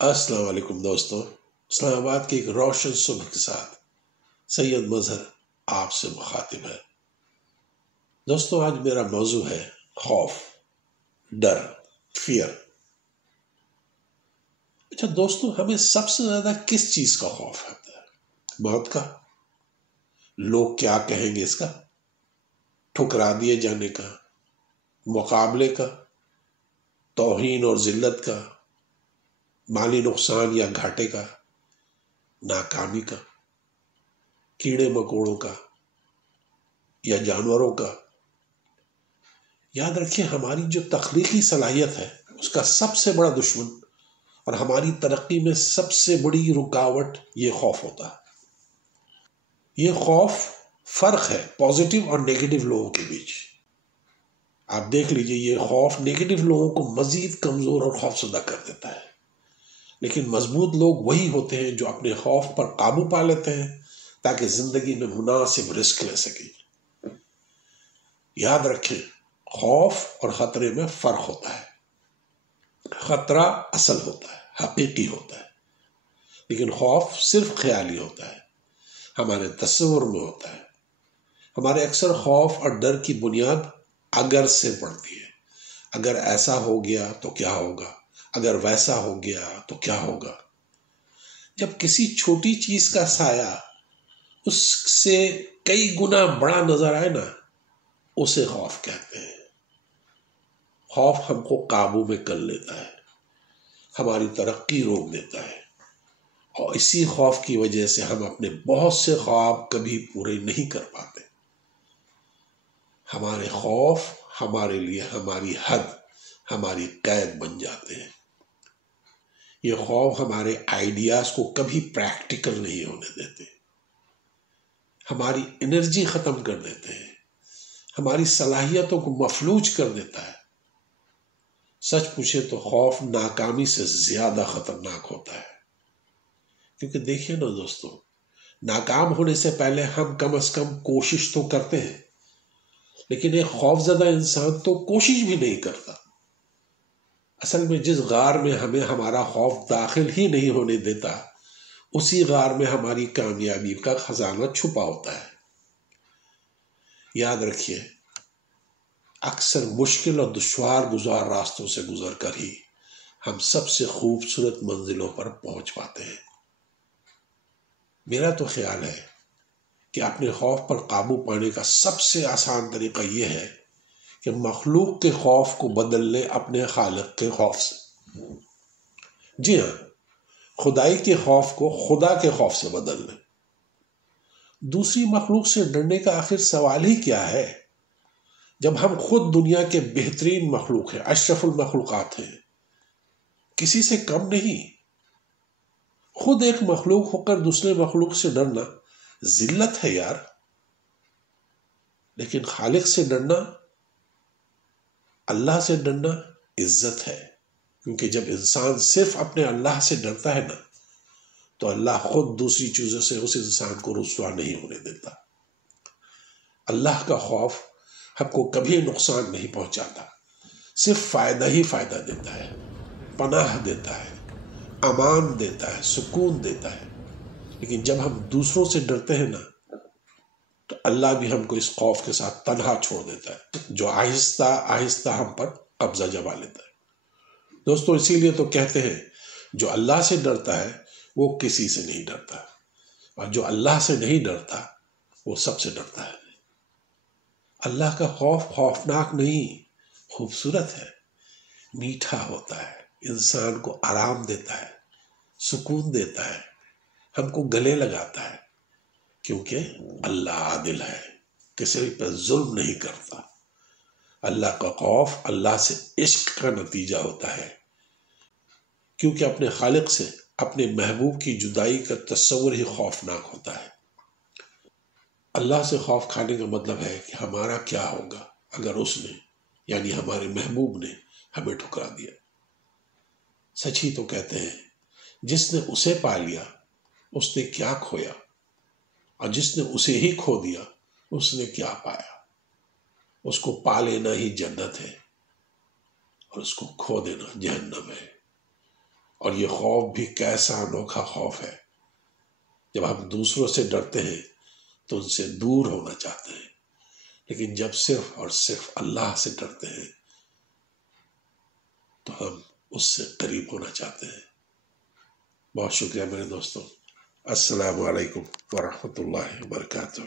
السلام علیکم دوستوں، اسلام آباد کی ایک روشن صبح کے ساتھ سید مظہر آپ سے مخاطب ہے۔ دوستوں، آج میرا موضوع ہے خوف، ڈر، فیئر۔ اچھا دوستوں، ہمیں سب سے زیادہ کس چیز کا خوف ہوتا ہے؟ موت کا؟ لوگ کیا کہیں گے اس کا؟ ٹھکرا دیے جانے کا؟ مقابلے کا؟ توہین اور ذلت کا؟ مالی نقصان یا گھاٹے کا؟ ناکامی کا؟ کیڑے مکوڑوں کا یا جانوروں کا؟ یاد رکھیے، ہماری جو تخلیقی صلاحیت ہے اس کا سب سے بڑا دشمن اور ہماری ترقی میں سب سے بڑی رکاوٹ یہ خوف ہوتا ہے۔ یہ خوف فرق ہے پازیٹیو اور نیگیٹو لوگوں کے بیچ۔ آپ دیکھ لیجئے، یہ خوف نیگیٹو لوگوں کو مزید کمزور اور خوفزدہ کر دیتا ہے، لیکن مضبوط لوگ وہی ہوتے ہیں جو اپنے خوف پر قابو پا لیتے ہیں تاکہ زندگی میں مناسب رسک لے سکیں۔ یاد رکھیں، خوف اور خطرے میں فرق ہوتا ہے۔ خطرہ اصل ہوتا ہے، حقیقی ہوتا ہے، لیکن خوف صرف خیالی ہوتا ہے، ہمارے تصور میں ہوتا ہے۔ ہمارے اکثر خوف اور ڈر کی بنیاد اگر سے پڑتی ہے۔ اگر ایسا ہو گیا تو کیا ہوگا؟ اگر ویسا ہو گیا تو کیا ہوگا؟ جب کسی چھوٹی چیز کا سایہ اس سے کئی گنا بڑا نظر آئے نا، اسے خوف کہتے ہیں۔ خوف ہم کو قابو میں کر لیتا ہے، ہماری ترقی روک دیتا ہے، اور اسی خوف کی وجہ سے ہم اپنے بہت سے خواب کبھی پورے نہیں کر پاتے۔ ہمارے خوف ہمارے لیے ہماری حد، ہماری قید بن جاتے ہیں۔ یہ خوف ہمارے آئیڈیاز کو کبھی پریکٹیکل نہیں ہونے دیتے، ہماری انرجی ختم کر دیتے ہیں، ہماری صلاحیتوں کو مفلوج کر دیتا ہے۔ سچ پوچھے تو خوف ناکامی سے زیادہ خطرناک ہوتا ہے، کیونکہ دیکھیے نا دوستو، ناکام ہونے سے پہلے ہم کم از کم کوشش تو کرتے ہیں، لیکن ایک خوف زدہ انسان تو کوشش بھی نہیں کرتا۔ اصل میں جس غار میں ہمیں ہمارا خوف داخل ہی نہیں ہونے دیتا، اسی غار میں ہماری کامیابی کا خزانہ چھپا ہوتا ہے۔ یاد رکھیے، اکثر مشکل اور دشوار گزار راستوں سے گزر کر ہی ہم سب سے خوبصورت منزلوں پر پہنچ پاتے ہیں۔ میرا تو خیال ہے کہ اپنے خوف پر قابو پانے کا سب سے آسان طریقہ یہ ہے کہ مخلوق کے خوف کو بدل لیں اپنے خالق کے خوف سے۔ جی ہاں، خدائی کے خوف کو خدا کے خوف سے بدل لیں۔ دوسری مخلوق سے ڈرنے کا آخر سوال ہی کیا ہے، جب ہم خود دنیا کے بہترین مخلوق ہیں، اشرف المخلوقات ہیں، کسی سے کم نہیں۔ خود ایک مخلوق ہو کر دوسرے مخلوق سے ڈرنا ذلت ہے یار، لیکن خالق سے ڈرنا، اللہ سے ڈرنا عزت ہے، کیونکہ جب انسان صرف اپنے اللہ سے ڈرتا ہے نا، تو اللہ خود دوسری چیزوں سے اس انسان کو رسوا نہیں ہونے دیتا۔ اللہ کا خوف ہم کو کبھی نقصان نہیں پہنچاتا، صرف فائدہ ہی فائدہ دیتا ہے، پناہ دیتا ہے، امان دیتا ہے، سکون دیتا ہے۔ لیکن جب ہم دوسروں سے ڈرتے ہیں نا، تو اللہ بھی ہم کو اس خوف کے ساتھ تنہا چھوڑ دیتا ہے، جو آہستہ آہستہ ہم پر قبضہ جما لیتا ہے۔ دوستو، اسی لیے تو کہتے ہیں جو اللہ سے ڈرتا ہے وہ کسی سے نہیں ڈرتا، اور جو اللہ سے نہیں ڈرتا وہ سب سے ڈرتا ہے۔ اللہ کا خوف خوفناک نہیں، خوبصورت ہے، میٹھا ہوتا ہے، انسان کو آرام دیتا ہے، سکون دیتا ہے، ہم کو گلے لگاتا ہے، کیونکہ اللہ عادل ہے، کسی پر ظلم نہیں کرتا۔ اللہ کا خوف اللہ سے عشق کا نتیجہ ہوتا ہے، کیونکہ اپنے خالق سے اپنے محبوب کی جدائی کا تصور ہی خوفناک ہوتا ہے۔ اللہ سے خوف کھانے کا مطلب ہے کہ ہمارا کیا ہوگا اگر اس نے، یعنی ہمارے محبوب نے، ہمیں ٹھکرا دیا۔ سچ ہی تو کہتے ہیں، جس نے اسے پا لیا اس نے کیا کھویا، اور جس نے اسے ہی کھو دیا اس نے کیا پایا۔ اس کو پا لینا ہی جنت ہے، اور اس کو کھو دینا جہنم ہے۔ اور یہ خوف بھی کیسا انوکھا خوف ہے. جب ہم دوسروں سے ڈرتے ہیں تو ان سے دور ہونا چاہتے ہیں، لیکن جب صرف اور صرف اللہ سے ڈرتے ہیں تو ہم اس سے قریب ہونا چاہتے ہیں. بہت شکریہ میرے دوستوں. السلام علیکم ورحمۃ اللہ وبرکاتہ.